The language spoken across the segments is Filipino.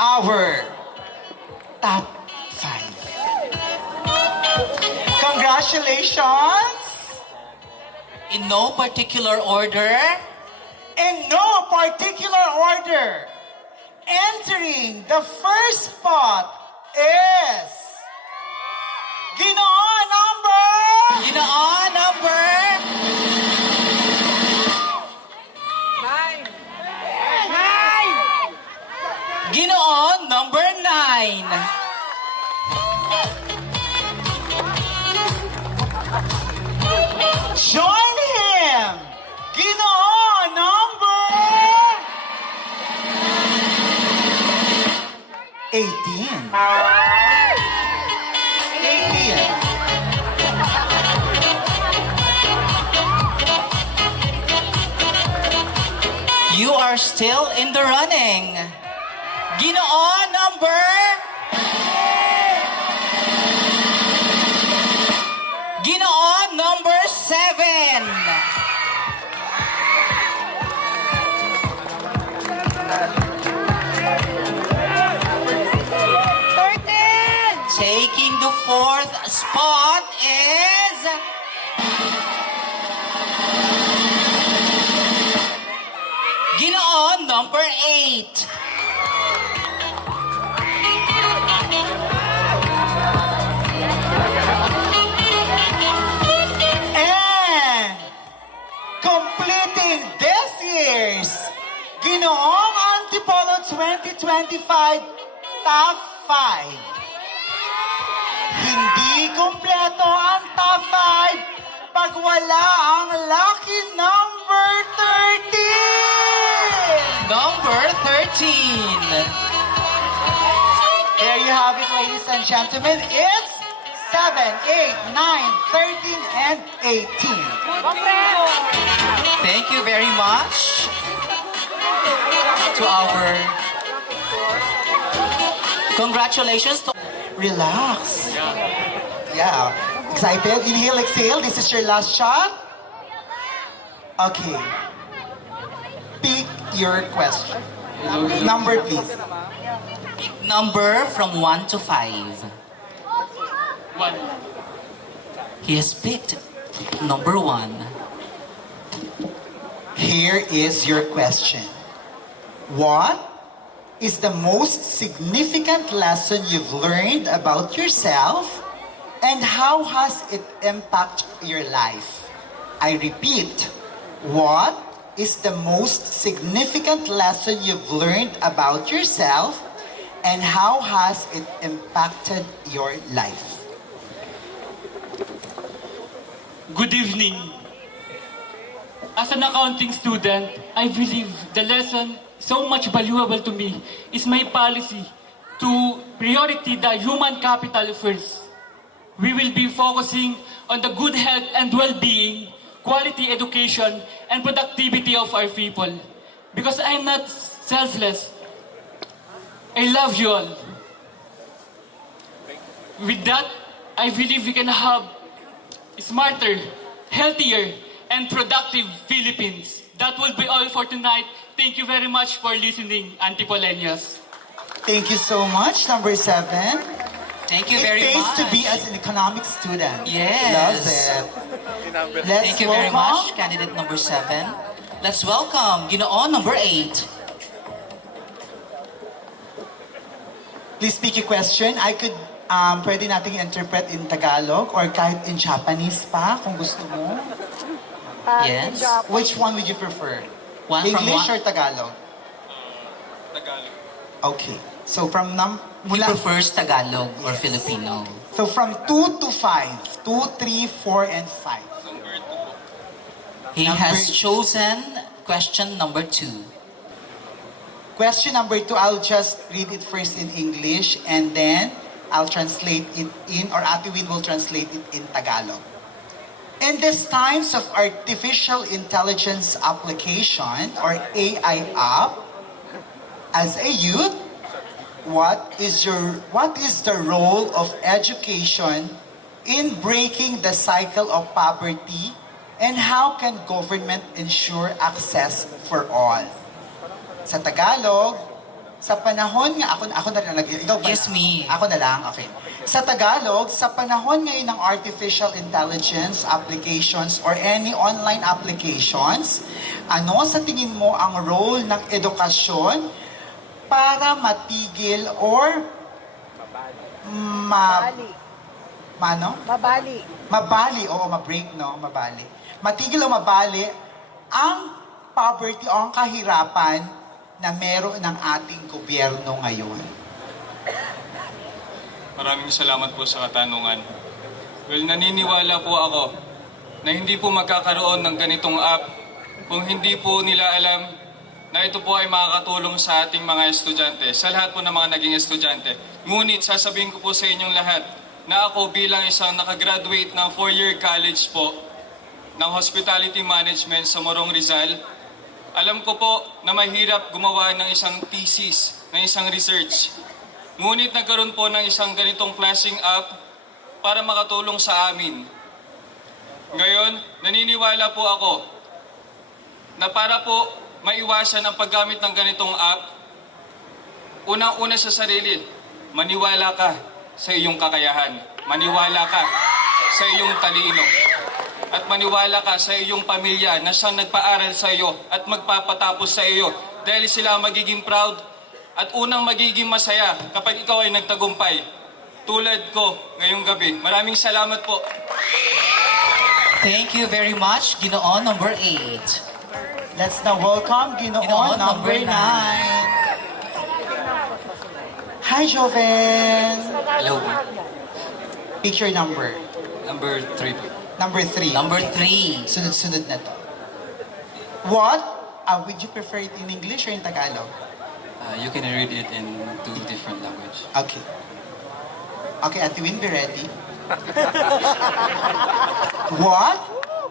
our top 5. Congratulations! In no particular order, In no particular order, entering the first spot is Ginoo number Ginoo number 9. Ginoo number 9. Join him! Ginoo number 18. 18. You are still in the running. Ginoo number Ginoo number 7. Taking the 4th spot is Ginoo number 8. And completing this year's Ginoong Antipolo 2025 Top 5. Hindi kompleto ang top 5 pag wala ang lucky number 13! Number 13. There you have it, ladies and gentlemen. It's 7, 8, 9, 13, and 18. Thank you very much to our... Congratulations to... Relax. Yeah. Excited? Inhale, exhale. This is your last shot. Okay. Pick your question. Number, please. Number from 1 to 5. 1. He has picked number 1. Here is your question. What is the most significant lesson you've learned about yourself and how has it impacted your life? I repeat, what is the most significant lesson you've learned about yourself and how has it impacted your life? Good evening. As an accounting student, I believe the lesson so much valuable to me is my policy to priority the human capital first. We will be focusing on the good health and well-being, quality education, and productivity of our people. Because I'm not selfless. I love you all. With that, I believe we can have smarter, healthier, and productive Philippines. That will be all for tonight. Thank you very much for listening, Antipoleños. Thank you so much, number 7. Thank you very It pays much. to be as an economics student. Yes. Loves it. Let's Thank you very welcome much, candidate number 7. Let's welcome Ginoo number 8. Please speak your question. I could, pwede nating interpret in Tagalog or kahit in Japanese pa kung gusto mo. Yes. Which one would you prefer? One from English one. or Tagalog? Tagalog. Okay. So from He mula, prefers Tagalog or Filipino. so from 2 to 5. 2, 3, 4, and 5. He Number- has chosen question number 2. Question number 2, I'll just read it first in English and then I'll translate it in, or Ate Win will translate it in Tagalog. In these times of artificial intelligence application, or AI app, as a youth, what is the role of education in breaking the cycle of poverty, and how can government ensure access for all? Sa Tagalog, sa panahon nga, ako na rin, ikaw ba Yes, na? me. Ako na lang, okay. Sa Tagalog, sa panahon ngayon ng artificial intelligence applications or any online applications, ano sa tingin mo ang role ng edukasyon para matigil or Mabali. mabali, oo, ma-break, no? Mabali. Matigil o mabali ang poverty o ang kahirapan na meron ng ating gobyerno ngayon. Maraming salamat po sa katanungan. Well, naniniwala po ako na hindi po magkakaroon ng ganitong app kung hindi po nila alam na ito po ay makakatulong sa ating mga estudyante, sa lahat po ng mga naging estudyante. Ngunit sasabihin ko po sa inyong lahat na ako bilang isang nakagraduate ng 4-year college po ng Hospitality Management sa Morong Rizal, alam ko po na mahirap gumawa ng isang thesis, ng isang research. Ngunit nagkaroon po ng isang ganitong klaseng app para makatulong sa amin. Ngayon, naniniwala po ako na para po maiwasan ang paggamit ng ganitong app, unang-una sa sarili, maniwala ka sa iyong kakayahan. Maniwala ka sa iyong talino. At maniwala ka sa iyong pamilya na siyang nagpaaral sa iyo at magpapatapos sa iyo dahil sila magiging proud at unang magiging masaya kapag ikaw ay nagtagumpay. Tulad ko ngayong gabi. Maraming salamat po. Thank you very much, Ginoon number 8. Let's now welcome Ginoon Ginoon number number 9. Hi, Joven! Hello po. Picture number. Number 3 po. Number 3. Number 3. Sunod-sunod na to. What? Would you prefer it in English or in Tagalog? You can read it in 2 different languages. Okay. Okay, Ate Win, be ready. What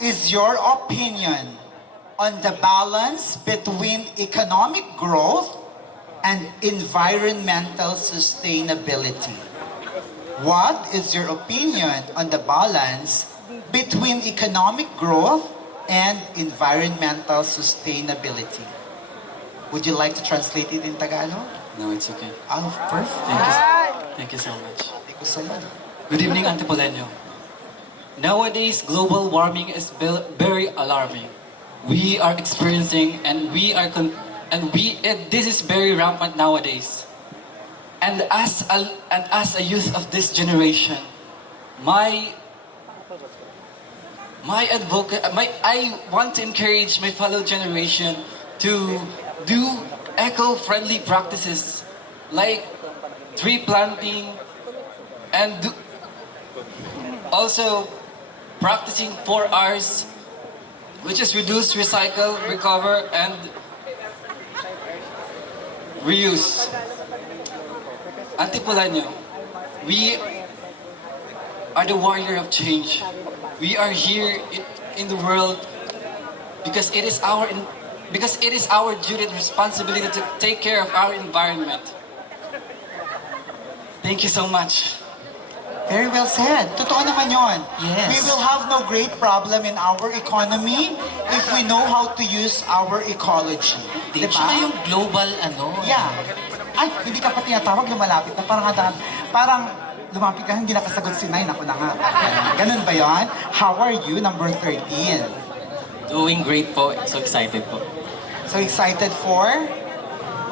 is your opinion on the balance between economic growth and environmental sustainability? What is your opinion on the balance between economic growth and environmental sustainability? Would you like to translate it in Tagalog? No, it's okay. Oh, perfect. Thank you so much. Gusto mo? Good evening, Antipoleño. Nowadays, global warming is very alarming. We are experiencing, and this is very rampant nowadays. And as a youth of this generation, I want to encourage my fellow generation to do eco-friendly practices like tree planting and also practicing 4 R's, which is reduce, recycle, recover, and reuse. Antipoleño, we are the warrior of change. We are here in the world because it is our duty and responsibility to take care of our environment. Thank you so much. Very well said. Totoo naman yon. Yes. We will have no great problem in our economy if we know how to use our ecology. Di Diba? ba yung global Yeah. Ay, hindi ka pa tinatawag, lumalapit na. Parang lumapit ka, hindi nakasagot si Nine. Ako na nga. Ganun ba yon? How are you, number 13? Doing great po. So excited po. So excited for?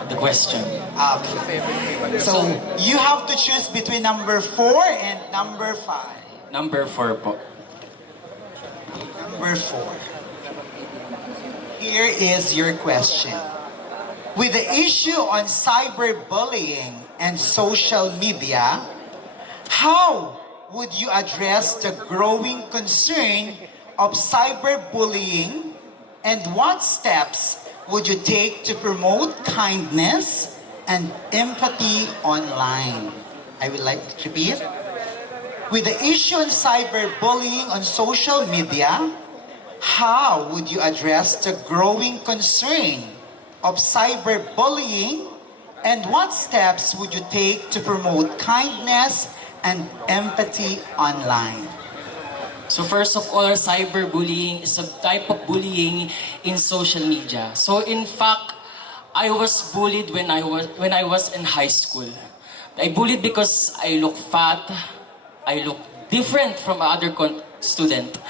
The question. Okay. So, you have to choose between number 4 and number 5. Number 4 po. Number 4. Here is your question. With the issue on cyberbullying and social media, how would you address the growing concern of cyberbullying, and what steps would you take to promote kindness and empathy online? I would like to repeat. With the issue on cyberbullying on social media, how would you address the growing concern of cyberbullying, and what steps would you take to promote kindness and empathy online? So first of all, cyberbullying is a type of bullying in social media. So in fact, I was bullied when I was in high school. I bullied because I look fat, I look different from other student.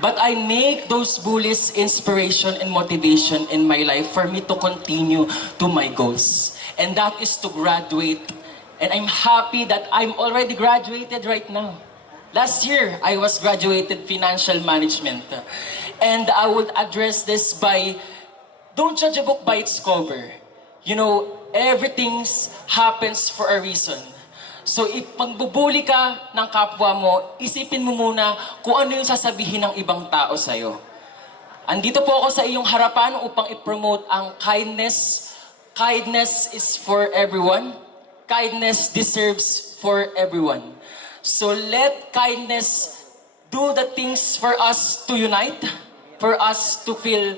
But I make those bullies inspiration and motivation in my life for me to continue to my goals. And that is to graduate. And I'm happy that I'm already graduated right now. Last year, I was graduated financial management. And I would address this by, don't judge a book by its cover. You know, everything happens for a reason. So, pagbubuli ka ng kapwa mo, isipin mo muna kung ano yung sasabihin ng ibang tao sa'yo. Andito po ako sa iyong harapan upang i-promote ang kindness. Kindness is for everyone. Kindness deserves for everyone. So, let kindness do the things for us to unite, for us to feel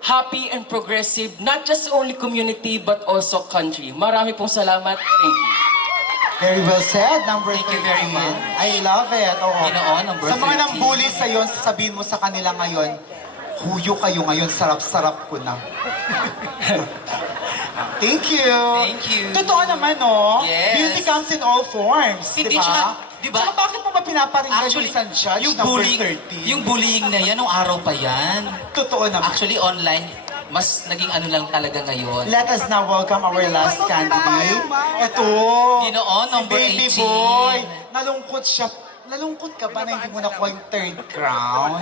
happy and progressive, not just only community, but also country. Marami pong salamat. Thank you. Very well said, number Thank 13. you very much. I love it. Oo. Ginoon, number Sa mga 13. nang-bully sa'yo, sasabihin mo sa kanila ngayon, huyo kayo ngayon, sarap-sarap ko na. Thank you. Thank you. Totoo naman, no? Yes. Beauty comes in all forms, Hindi, di ba? tsaka, di ba? Tsaka bakit mo ba pinaparinggan Actually, yung isang judge yung number bullying, 13? yung bullying na yan, nung araw pa yan. Totoo naman. Actually, online, mas naging ano lang talaga ngayon. Let us now welcome our last candidate. Ito. Ginoon, number si Baby 18. Boy. Nalungkot siya. Nalungkot ka ba na hindi mo nakuha yung third crown?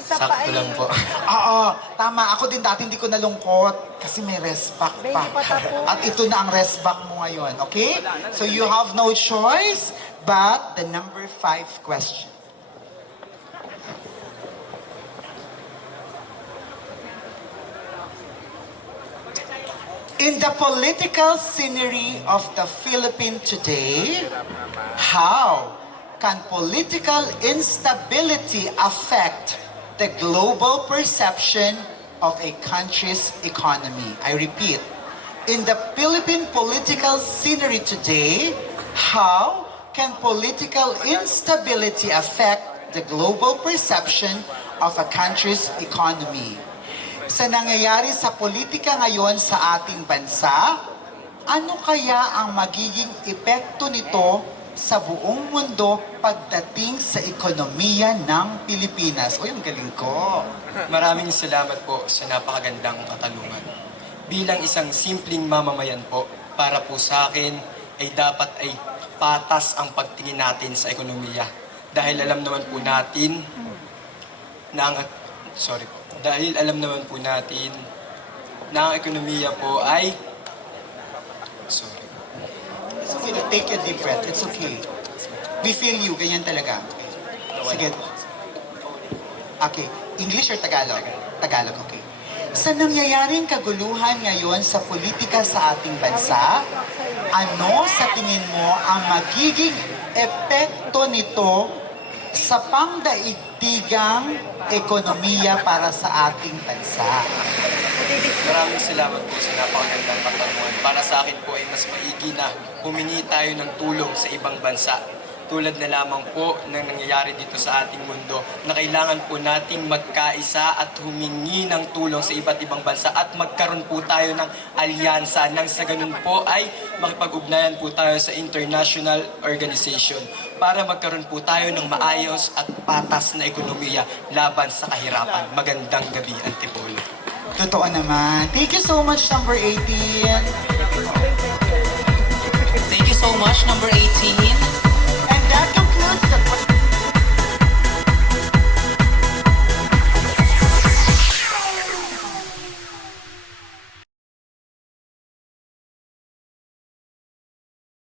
Sakto lang po. Oo, tama. Ako din dati hindi ko nalungkot kasi may rest back pa. At ito na ang rest back mo ngayon, okay? So you have no choice but the number 5 question. In the political scenery of the Philippines today, how can political instability affect the global perception of a country's economy? I repeat, in the Philippine political scenery today, how can political instability affect the global perception of a country's economy? Sa nangyayari sa politika ngayon sa ating bansa, ano kaya ang magiging epekto nito sa buong mundo pagdating sa ekonomiya ng Pilipinas? Uy, ang galing ko. Maraming salamat po sa napakagandang katanungan. Bilang isang simpleng mamamayan po, para po sa akin ay dapat ay patas ang pagtingin natin sa ekonomiya. Dahil alam naman po natin na dahil alam naman po natin na ang ekonomiya po ay It's okay na take a deep breath. It's okay. We feel you. Ganyan talaga. Sige. Okay. English or Tagalog? Tagalog, okay. Sa nangyayaring kaguluhan ngayon sa politika sa ating bansa, ano sa tingin mo ang magiging epekto nito sa pangdaigdigang ekonomiya para sa ating bansa? maraming salamat po sa napakagandang katanungan. Para sa akin po ay mas maigi na humingi tayo ng tulong sa ibang bansa. Tulad na lamang po ng nangyayari dito sa ating mundo na kailangan po nating magkaisa at humingi ng tulong sa iba't ibang bansa at magkaroon po tayo ng alyansa nang sa ganun po ay makipag-ugnayan po tayo sa international organization para magkaroon po tayo ng maayos at patas na ekonomiya laban sa kahirapan. Magandang gabi, Antipolo. Totoo naman. Thank you so much, number 18. Thank you so much, number 18.